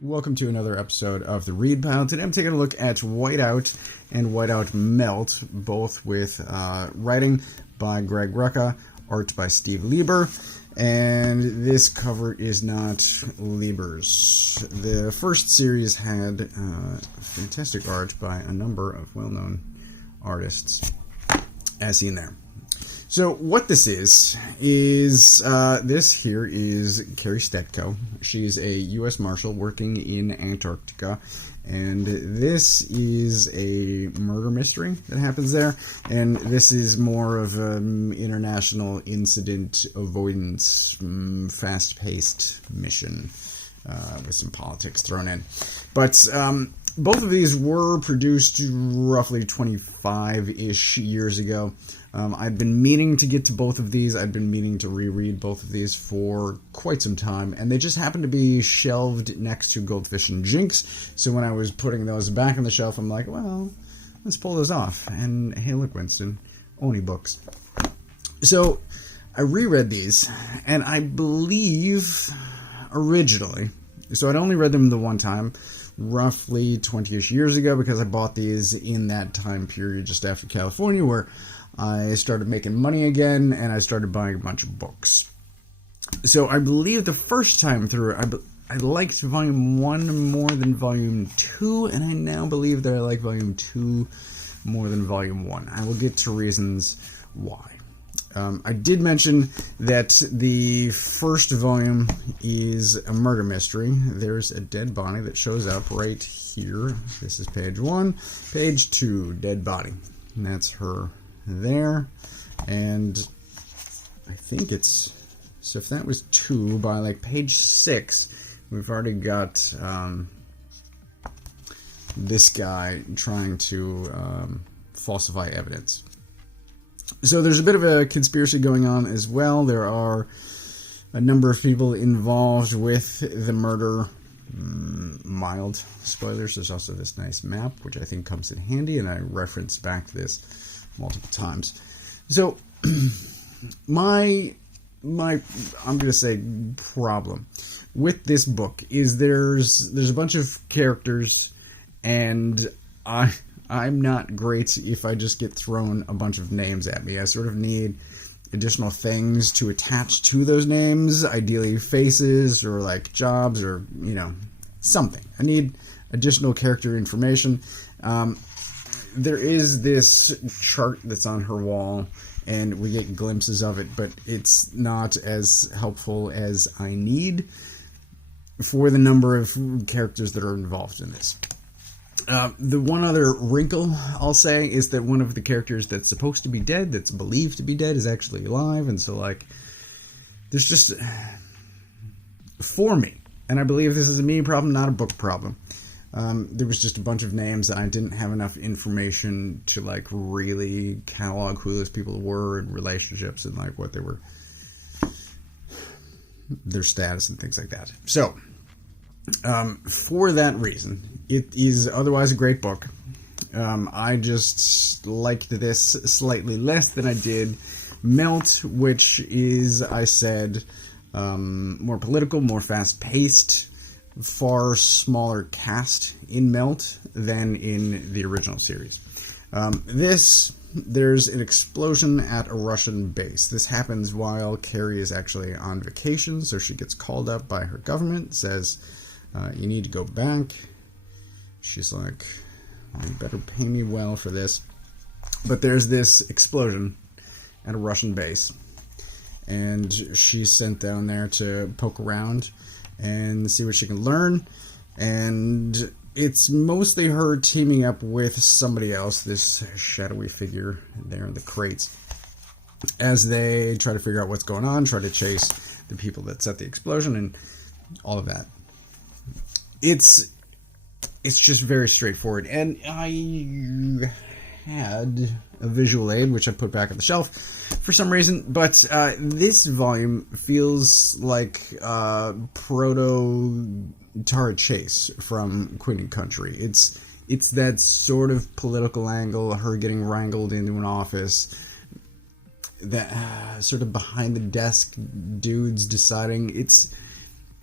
Welcome to another episode of the Read Pile. Today I'm taking a look at Whiteout and Whiteout Melt, both with writing by Greg Rucka, art by Steve Lieber, and this cover is not Lieber's. The first series had fantastic art by a number of well-known artists, as seen there. So what this is this here is Carrie Stetko. She's a U.S. Marshal working in Antarctica, and this is a murder mystery that happens there, and this is more of an international incident avoidance, fast-paced mission with some politics thrown in. But both of these were produced roughly 25-ish years ago. I'd been meaning to get to both of these. I'd been meaning to reread both of these for quite some time, and they just happened to be shelved next to Goldfish and Jinx. So when I was putting those back on the shelf, I'm like, well, let's pull those off. And hey, look, Winston, ONI books. So I reread these, and I believe originally, so I'd only read them the one time, roughly 20-ish years ago, because I bought these in that time period just after California, where I started making money again, and I started buying a bunch of books. So I believe the first time through, I liked Volume 1 more than Volume 2, and I now believe that I like Volume 2 more than Volume 1. I will get to reasons why. I did mention that the first volume is a murder mystery. There's a dead body that shows up right here. This is page 1. Page 2, dead body. And that's her there. And I think it's... So if that was 2, by like page 6, we've already got this guy trying to falsify evidence. So there's a bit of a conspiracy going on as well. There are a number of people involved with the murder. Mild spoilers. There's also this nice map, which I think comes in handy, and I referenced back to this multiple times. So my I'm going to say problem with this book is there's a bunch of characters, and I'm not great if I just get thrown a bunch of names at me. I sort of need additional things to attach to those names, ideally faces or like jobs or, you know, something. I need additional character information. There is this chart that's on her wall, and we get glimpses of it, but it's not as helpful as I need for the number of characters that are involved in this. The one other wrinkle I'll say is that one of the characters that's supposed to be dead, that's believed to be dead, is actually alive, and so, like, there's just... For me, and I believe this is a me problem, not a book problem, there was just a bunch of names, and I didn't have enough information to, like, really catalog who those people were and relationships and, like, what they were... their status and things like that. So... for that reason, it is otherwise a great book. I just liked this slightly less than I did Melt, which is, I said, more political, more fast-paced, far smaller cast in Melt than in the original series. There's an explosion at a Russian base. This happens while Carrie is actually on vacation, so she gets called up by her government, says... you need to go back. She's like, you better pay me well for this. But there's this explosion at a Russian base, and she's sent down there to poke around and see what she can learn. And it's mostly her teaming up with somebody else, this shadowy figure there in the crates, as they try to figure out what's going on, try to chase the people that set the explosion, and all of that. It's just very straightforward, and I had a visual aid, which I put back on the shelf for some reason, but this volume feels like proto Tara Chase from Queen and Country. It's that sort of political angle, her getting wrangled into an office, that sort of behind the desk dudes deciding.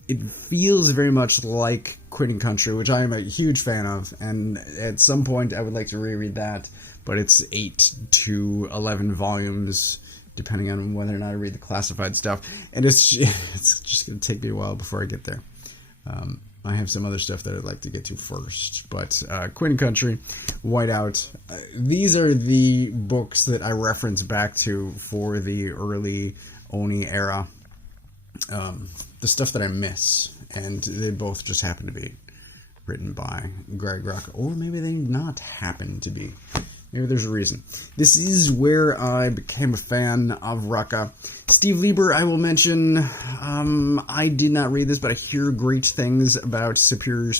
it feels very much like Quitting Country, which I am a huge fan of, and at some point I would like to reread that, but it's 8 to 11 volumes, depending on whether or not I read the classified stuff, and it's just going to take me a while before I get there. I have some other stuff that I'd like to get to first, but Quitting Country, Whiteout, these are the books that I reference back to for the early ONI era. The stuff that I miss, and they both just happen to be written by Greg Rucka, or maybe they not happen to be. Maybe there's a reason. This is where I became a fan of Rucka. Steve Lieber, I will mention. I did not read this, but I hear great things about Superior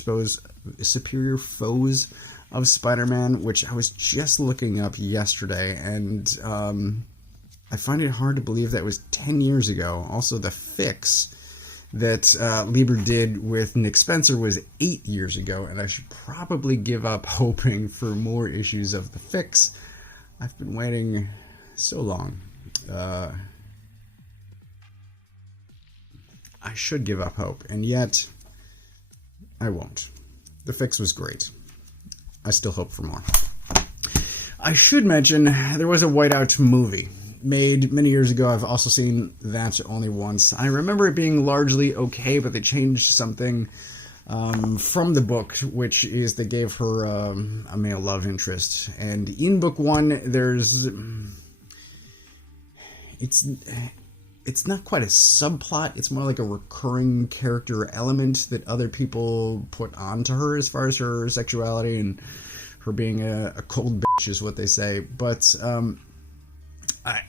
Foes of Spider-Man, which I was just looking up yesterday, and I find it hard to believe that was 10 years ago. Also, The Fix that Lieber did with Nick Spencer was 8 years ago, and I should probably give up hoping for more issues of The Fix. I've been waiting so long. I should give up hope, and yet I won't. The Fix was great. I still hope for more. I should mention there was a Whiteout movie made many years ago. I've also seen that only once. I remember it being largely okay, but they changed something from the book, which is they gave her a male love interest. And in book one, there's... It's not quite a subplot. It's more like a recurring character element that other people put onto her as far as her sexuality and her being a cold bitch is what they say. But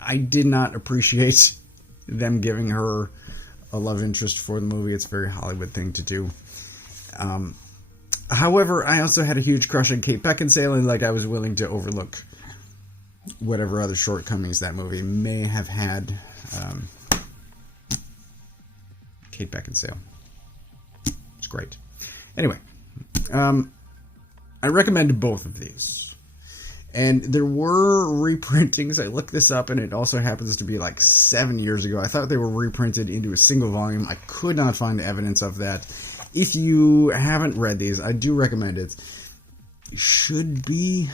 I did not appreciate them giving her a love interest for the movie. It's a very Hollywood thing to do. However, I also had a huge crush on Kate Beckinsale, and I was willing to overlook whatever other shortcomings that movie may have had. Kate Beckinsale. It's great. Anyway, I recommend both of these. And there were reprintings. I looked this up, and it also happens to be 7 years ago. I thought they were reprinted into a single volume. I could not find evidence of that. If you haven't read these, I do recommend it. It should be...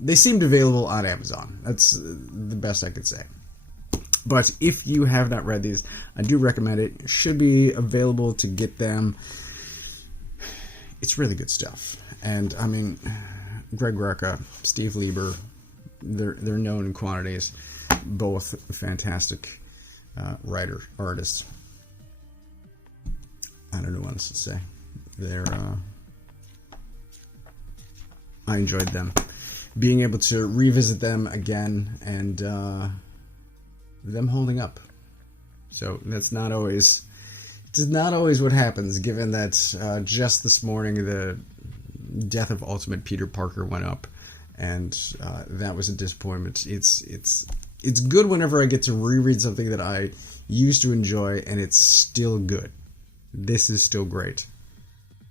They seemed available on Amazon. That's the best I could say. But if you have not read these, I do recommend it. It should be available to get them. It's really good stuff. And, I mean... Greg Rucka, Steve Lieber, they're known in quantities. Both fantastic artists. I don't know what else to say. I enjoyed them. Being able to revisit them again and them holding up. So that's not always... It's not always what happens, given that just this morning the death of Ultimate Peter Parker went up, and that was a disappointment. It's good whenever I get to reread something that I used to enjoy, and it's still good. This is still great,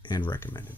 and recommended.